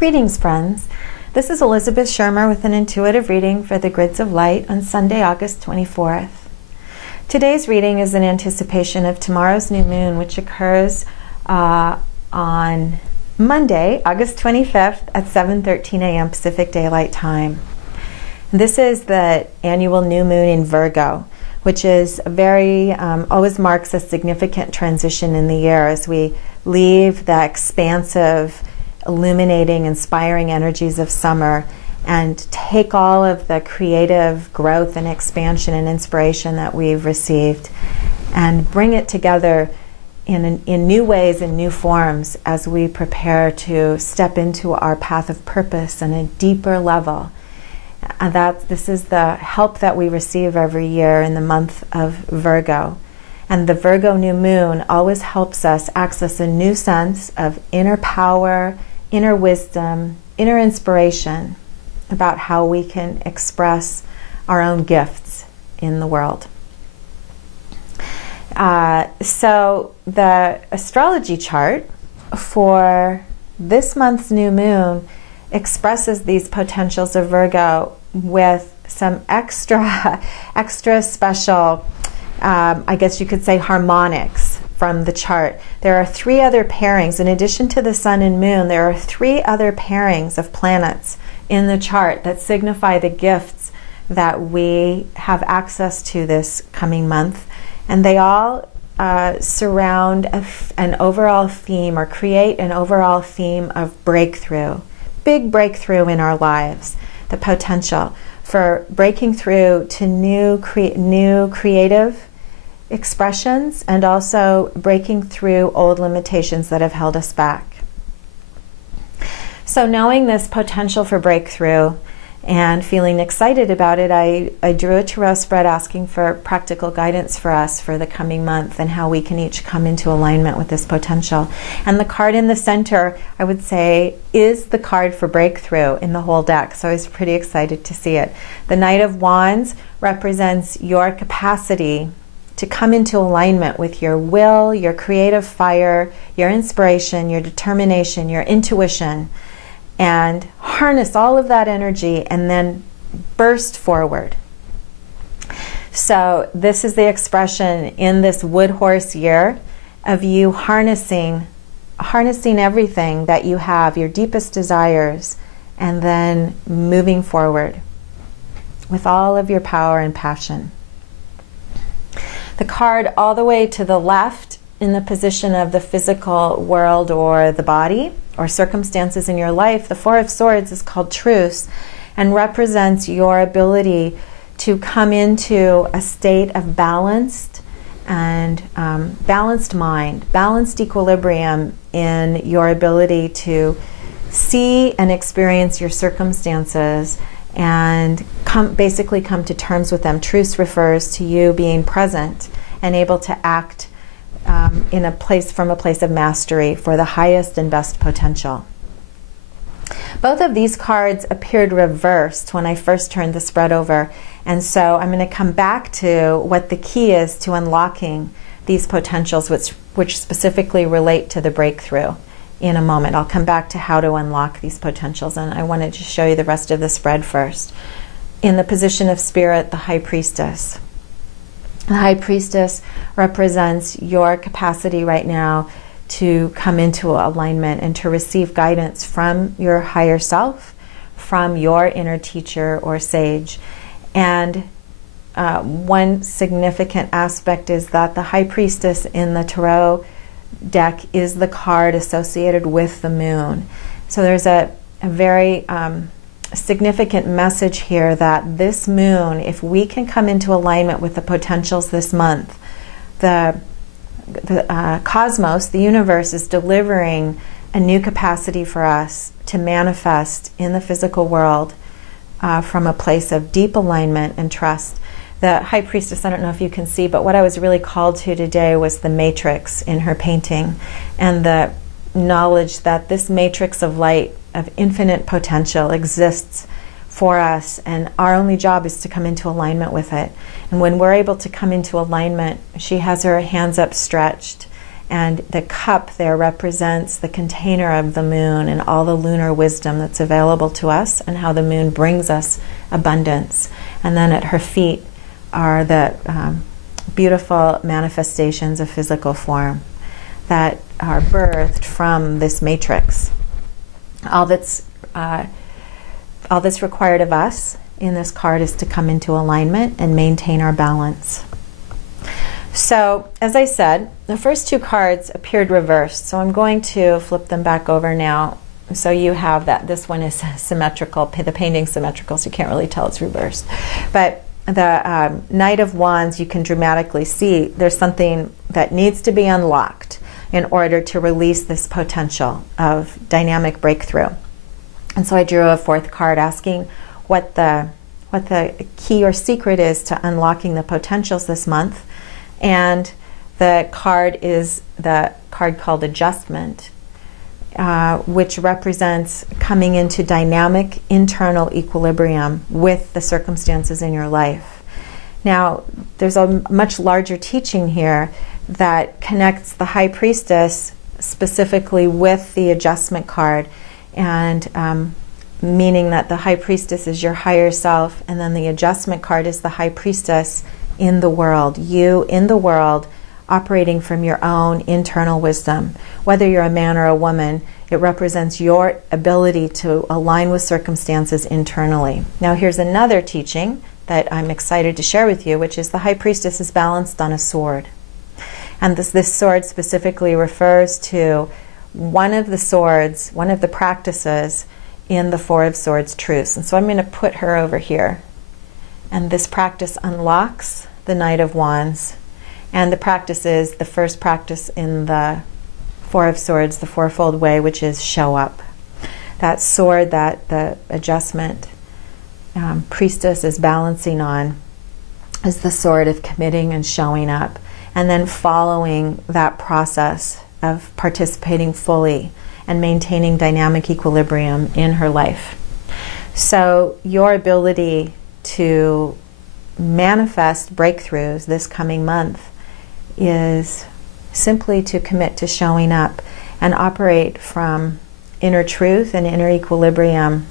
Greetings, friends. This is Elizabeth Shermer with an intuitive reading for the Grids of Light on Sunday, August 24th. Today's reading is in anticipation of tomorrow's new moon, which occurs on Monday, August 25th at 7:13 a.m. Pacific Daylight Time. This is the annual new moon in Virgo, which is always marks a significant transition in the year as we leave the expansive, illuminating, inspiring energies of summer and take all of the creative growth and expansion and inspiration that we've received and bring it together in new ways and new forms as we prepare to step into our path of purpose on a deeper level. And this is the help that we receive every year in the month of Virgo. And the Virgo new moon always helps us access a new sense of inner power, inner wisdom, inner inspiration about how we can express our own gifts in the world. So the astrology chart for this month's new moon expresses these potentials of Virgo with some extra special, I guess you could say, harmonics from the chart. There are three other pairings. In addition to the sun and moon, there are three other pairings of planets in the chart that signify the gifts that we have access to this coming month. And they all surround an overall theme, or create an overall theme of breakthrough. Big breakthrough in our lives. The potential for breaking through to new creative expressions, and also breaking through old limitations that have held us back. So knowing this potential for breakthrough and feeling excited about it, I drew a tarot spread asking for practical guidance for us for the coming month and how we can each come into alignment with this potential. And the card in the center, I would say, is the card for breakthrough in the whole deck. So I was pretty excited to see it. The Knight of Wands represents your capacity to come into alignment with your will, your creative fire, your inspiration, your determination, your intuition, and harness all of that energy and then burst forward. So this is the expression in this wood horse year of you harnessing everything that you have, your deepest desires, and then moving forward with all of your power and passion. The card all the way to the left in the position of the physical world or the body or circumstances in your life, the Four of Swords is called Truce and represents your ability to come into a state of balanced and balanced mind, balanced equilibrium in your ability to see and experience your circumstances and basically come to terms with them. Truce refers to you being present and able to act from a place of mastery for the highest and best potential. Both of these cards appeared reversed when I first turned the spread over, and so I'm going to come back to what the key is to unlocking these potentials, which specifically relate to the breakthrough in a moment. I'll come back to how to unlock these potentials, and I wanted to show you the rest of the spread first. In the position of spirit, the High Priestess. The High Priestess represents your capacity right now to come into alignment and to receive guidance from your higher self, from your inner teacher or sage. And one significant aspect is that the High Priestess in the tarot deck is the card associated with the moon. So there's a very significant message here that this moon, if we can come into alignment with the potentials this month, the cosmos, the universe, is delivering a new capacity for us to manifest in the physical world from a place of deep alignment and trust. The High Priestess, I don't know if you can see, but what I was really called to today was the matrix in her painting, and the knowledge that this matrix of light, of infinite potential, exists for us, and our only job is to come into alignment with it. And when we're able to come into alignment, she has her hands upstretched And the cup there represents the container of the moon and all the lunar wisdom that's available to us, and how the moon brings us abundance. And then at her feet are the beautiful manifestations of physical form that are birthed from this matrix. All that's required of us in this card is to come into alignment and maintain our balance. So, as I said, the first two cards appeared reversed, so I'm going to flip them back over now. So you have that. This one is symmetrical, the painting's symmetrical, so you can't really tell it's reversed. But the Knight of Wands, you can dramatically see there's something that needs to be unlocked in order to release this potential of dynamic breakthrough. And so I drew a fourth card asking what the key or secret is to unlocking the potentials this month. And the card is the card called Adjustment, which represents coming into dynamic internal equilibrium with the circumstances in your life. Now, there's a much larger teaching here that connects the High Priestess specifically with the Adjustment card, and meaning that the High Priestess is your higher self, and then the Adjustment card is the High Priestess in the world, you in the world, operating from your own internal wisdom. Whether you're a man or a woman, it represents your ability to align with circumstances internally. Now here's another teaching that I'm excited to share with you, which is the High Priestess is balanced on a sword. And this sword specifically refers to one of the swords, one of the practices in the Four of Swords truce. And so I'm going to put her over here. And this practice unlocks the Knight of Wands. And the practice is the first practice in the Four of Swords, the fourfold way, which is show up. That sword that the Adjustment priestess is balancing on is the sword of committing and showing up, and then following that process of participating fully and maintaining dynamic equilibrium in her life. So your ability to manifest breakthroughs this coming month is simply to commit to showing up and operate from inner truth and inner equilibrium,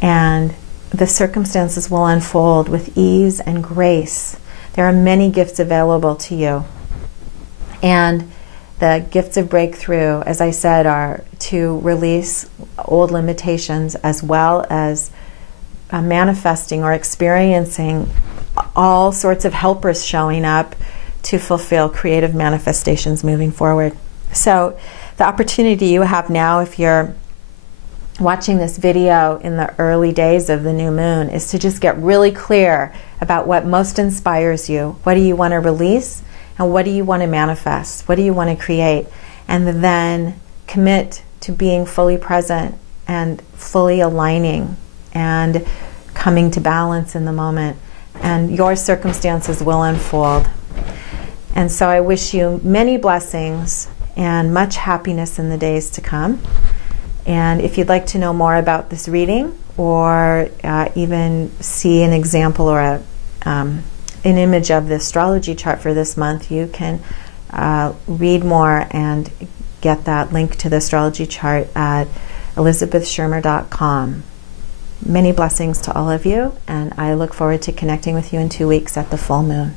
and the circumstances will unfold with ease and grace. There are many gifts available to you, and the gifts of breakthrough, as I said, are to release old limitations, as well as manifesting or experiencing all sorts of helpers showing up to fulfill creative manifestations moving forward. So the opportunity you have now, if you're watching this video in the early days of the new moon, is to just get really clear about what most inspires you. What do you want to release? And what do you want to manifest? What do you want to create? And then commit to being fully present and fully aligning and coming to balance in the moment. And your circumstances will unfold. And so I wish you many blessings and much happiness in the days to come. And if you'd like to know more about this reading, or even see an example or an image of the astrology chart for this month, you can read more and get that link to the astrology chart at elizabethshermer.com. Many blessings to all of you, and I look forward to connecting with you in 2 weeks at the full moon.